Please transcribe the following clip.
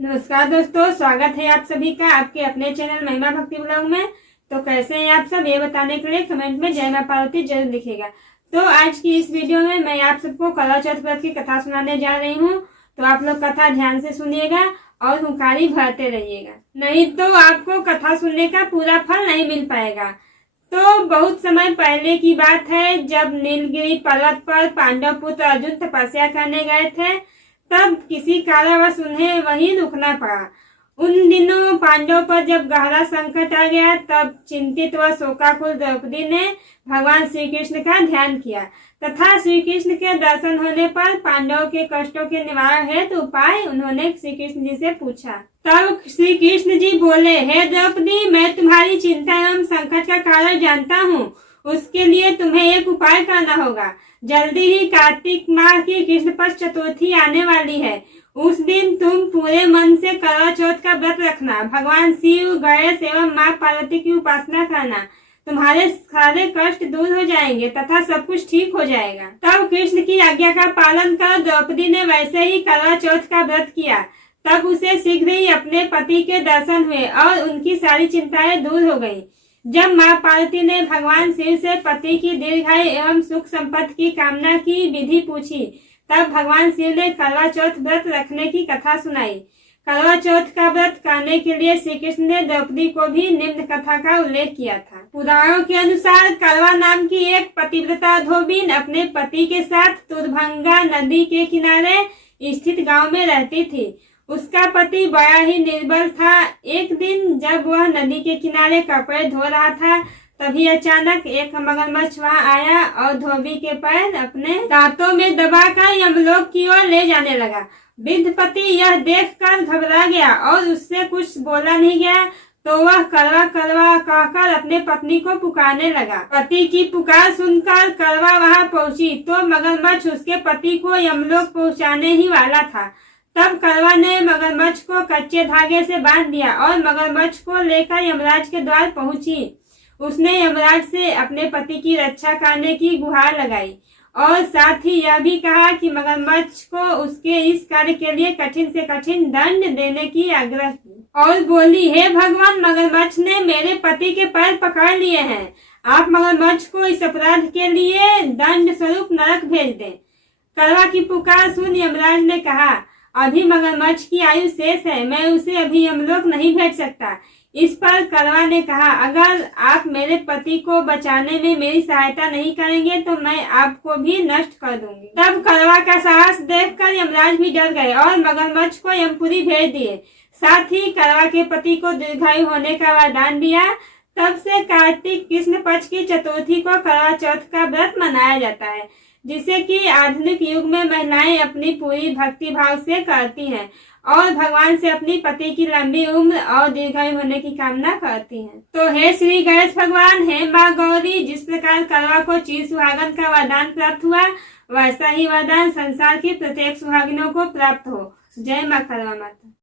नमस्कार दोस्तों, स्वागत है आप सभी का आपके अपने चैनल महिमा भक्ति ब्लॉग में। तो कैसे हैं आप सब, ये बताने के लिए कमेंट में जय मां पार्वती जरूर लिखिएगा। तो आज की इस वीडियो में मैं आप सबको करवा चौथ व्रत की कथा सुनाने जा रही हूँ। तो आप लोग कथा ध्यान से सुनिएगा और हुंकारी भरते रहिएगा, नहीं तो आपको कथा सुनने का पूरा फल नहीं मिल पाएगा। तो बहुत समय पहले की बात है, जब नीलगिरी पर्वत पर पांडव पुत्र अर्जुन तपस्या करने गए थे, तब किसी कारणवश उन्हें वहीं रुकना पड़ा। उन दिनों पांडवों पर जब गहरा संकट आ गया, तब चिंतित व शोकाकुल द्रौपदी ने भगवान श्री कृष्ण का ध्यान किया तथा श्री कृष्ण के दर्शन होने पर पांडवों के कष्टों के निवारण हेतु उपाय उन्होंने श्री कृष्ण जी से पूछा। तब श्री कृष्ण जी बोले, हे द्रौपदी, मैं तुम्हारी चिंता एवं संकट का कारण जानता हूँ। उसके लिए तुम्हें एक उपाय करना होगा। जल्दी ही कार्तिक माह की कृष्ण पक्ष चतुर्थी आने वाली है। उस दिन तुम पूरे मन से करवा चौथ का व्रत रखना, भगवान शिव, गणेश एवं माँ पार्वती की उपासना करना। तुम्हारे सारे कष्ट दूर हो जाएंगे तथा सब कुछ ठीक हो जाएगा। तब कृष्ण की आज्ञा का पालन कर द्रौपदी ने वैसे ही करवा चौथ का व्रत किया। तब उसे शीघ्र ही अपने पति के दर्शन हुए और उनकी सारी चिंताएं दूर हो गयी। जब माँ पार्वती ने भगवान शिव से पति की दीर्घायु एवं सुख संपत्ति की कामना की विधि पूछी, तब भगवान शिव ने करवा चौथ व्रत रखने की कथा सुनाई। करवा चौथ का व्रत करने के लिए श्री कृष्ण ने द्रौपदी को भी निम्न कथा का उल्लेख किया था। पुराणों के अनुसार करवा नाम की एक पतिव्रता धोबिन अपने पति के साथ तुरभंगा नदी के किनारे स्थित गांव में रहती थी। उसका पति बड़ा ही निर्बल था। एक दिन जब वह नदी के किनारे कपड़े धो रहा था, तभी अचानक एक मगरमच्छ वहां आया और धोबी के पैर अपने दांतों में दबाकर यमलोक की ओर ले जाने लगा। वृद्ध पति यह देखकर घबरा गया और उससे कुछ बोला नहीं गया, तो वह करवा करवा कहकर अपने पत्नी को पुकारने लगा। पति की पुकार सुनकर करवा वहां पहुंची तो मगरमच्छ उसके पति को यमलोक पहुंचाने ही वाला था। तब करवा ने मगरमच्छ को कच्चे धागे से बांध दिया और मगरमच्छ को लेकर यमराज के द्वार पहुंची। उसने यमराज से अपने पति की रक्षा करने की गुहार लगाई और साथ ही यह भी कहा कि मगरमच्छ को उसके इस कार्य के लिए कठिन से कठिन दंड देने की आग्रह की और बोली, हे भगवान, मगरमच्छ ने मेरे पति के पैर पकड़ लिए हैं। आप मगरमच्छ को इस अपराध के लिए दंड स्वरूप नरक भेज दें। करवा की पुकार सुन यमराज ने कहा, अभी मगरमच्छ की आयु शेष है, मैं उसे अभी यमलोक नहीं भेज सकता। इस पर करवा ने कहा, अगर आप मेरे पति को बचाने में मेरी सहायता नहीं करेंगे तो मैं आपको भी नष्ट कर दूंगी। तब करवा का साहस देखकर यमराज भी डर गए और मगरमच्छ को यमपुरी भेज दिए। साथ ही करवा के पति को दीर्घायु होने का वरदान दिया। तब से कार्तिक कृष्ण पक्ष की चतुर्थी को करवा चौथ का व्रत मनाया जाता है, जिसे कि आधुनिक युग में महिलाएं अपनी पूरी भक्ति भाव से करती हैं और भगवान से अपनी पति की लंबी उम्र और दीर्घायु होने की कामना करती हैं। तो हे श्री गणेश भगवान, हे माँ गौरी, जिस प्रकार करवा को चिर सुहागन का वरदान प्राप्त हुआ, वैसा ही वरदान संसार की प्रत्येक सुहागिनों को प्राप्त हो। जय माँ करवा माता।